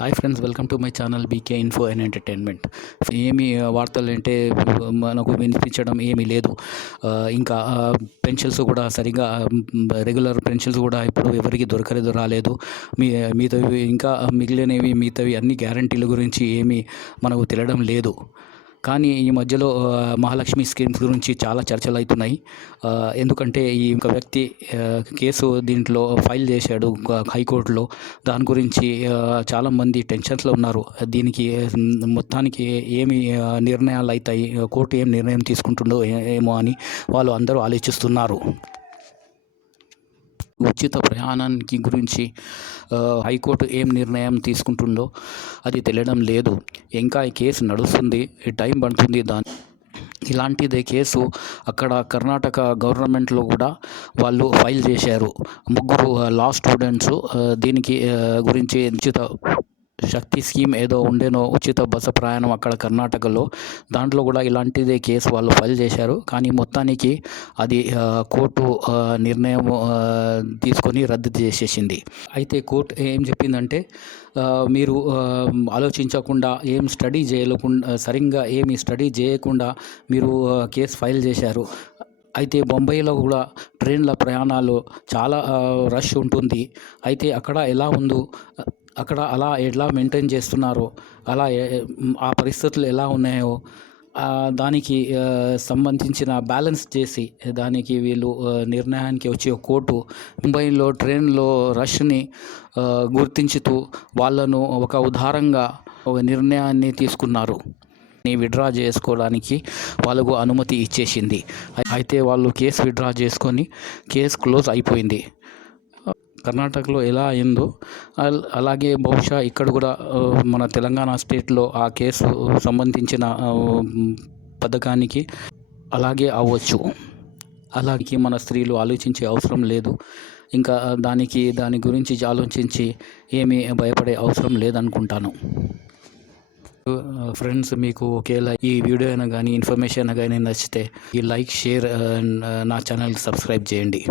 Hi friends, welcome to my channel BK info and entertainment. ఏమి వార్తలు అంటే మనకు వినిపించడం ఏమీ లేదు. ఇంకా పెన్షన్స్ కూడా సరిగా రెగ్యులర్ పెన్షన్స్ కూడా ఇప్పుడు ఎవరికి రాలేదు. మిగతావి ఇంకా మిగిలినవి మిగతావి అన్ని గ్యారంటీల గురించి ఏమీ మనకు తెలియడం లేదు. కానీ ఈ మధ్యలో మహాలక్ష్మి స్కీమ్స్ గురించి చాలా చర్చలు అవుతున్నాయి. ఎందుకంటే ఈ ఒక వ్యక్తి కేసు దీంట్లో ఫైల్ చేశాడు హైకోర్టులో. దాని గురించి చాలామంది టెన్షన్స్లో ఉన్నారు. దీనికి మొత్తానికి ఏమి నిర్ణయాలు అవుతాయి, కోర్టు ఏం నిర్ణయం తీసుకుంటుందో ఏమో అని వాళ్ళు అందరూ ఆలోచిస్తున్నారు. ఉచిత ప్రయాణానికి గురించి హైకోర్టు ఏం నిర్ణయం తీసుకుంటుందో అది తెలియడం లేదు. ఇంకా ఈ కేసు నడుస్తుంది, టైం పడుతుంది. ఇలాంటిదే కేసు అక్కడ కర్ణాటక గవర్నమెంట్లో కూడా వాళ్ళు ఫైల్ చేశారు. ముగ్గురు లా స్టూడెంట్స్ దీనికి గురించి ఉచిత శక్తి స్కీమ్ ఏదో ఉండేనో, ఉచిత బస్సు ప్రయాణం అక్కడ కర్ణాటకలో. దాంట్లో కూడా ఇలాంటిదే కేసు వాళ్ళు ఫైల్ చేశారు. కానీ మొత్తానికి అది కోర్టు నిర్ణయం తీసుకొని రద్దు చేసేసింది. అయితే కోర్టు ఏం చెప్పిందంటే, మీరు ఆలోచించకుండా సరిగ్గా ఏమి స్టడీ చేయకుండా మీరు కేసు ఫైల్ చేశారు. అయితే బొంబాయిలో కూడా ట్రైన్ల ప్రయాణాలు చాలా రష్ ఉంటుంది. అయితే అక్కడ ఎలా మెయింటైన్ చేస్తున్నారో, ఆ పరిస్థితులు ఎలా ఉన్నాయో దానికి సంబంధించిన బ్యాలెన్స్ చేసి దానికి వీళ్ళు నిర్ణయానికి వచ్చి కోర్టు ముంబైలో ట్రైన్లో రష్ని గుర్తించుతూ వాళ్ళను ఒక ఉదారంగా ఒక నిర్ణయాన్ని తీసుకున్నారు. విత్డ్రా చేసుకోవడానికి వాళ్ళకు అనుమతి ఇచ్చేసింది. అయితే వాళ్ళు కేసు విత్డ్రా చేసుకొని కేసు క్లోజ్ అయిపోయింది. కర్ణాటకలో ఎలా అయిందో అలాగే బహుశా ఇక్కడ కూడా మన తెలంగాణ స్టేట్లో ఆ కేసు సంబంధించిన పథకానికి అలాగే అవ్వచ్చు. అలాగే మన స్త్రీలు ఆలోచించే అవసరం లేదు. ఇంకా దాని గురించి ఆలోచించి ఏమీ భయపడే అవసరం లేదనుకుంటాను. ఫ్రెండ్స్, మీకు ఒకేలా ఈ వీడియో అయినా కానీ ఇన్ఫర్మేషన్ అయినా కానీ నచ్చితే ఈ లైక్, షేర్, నా ఛానల్కి సబ్స్క్రైబ్ చేయండి.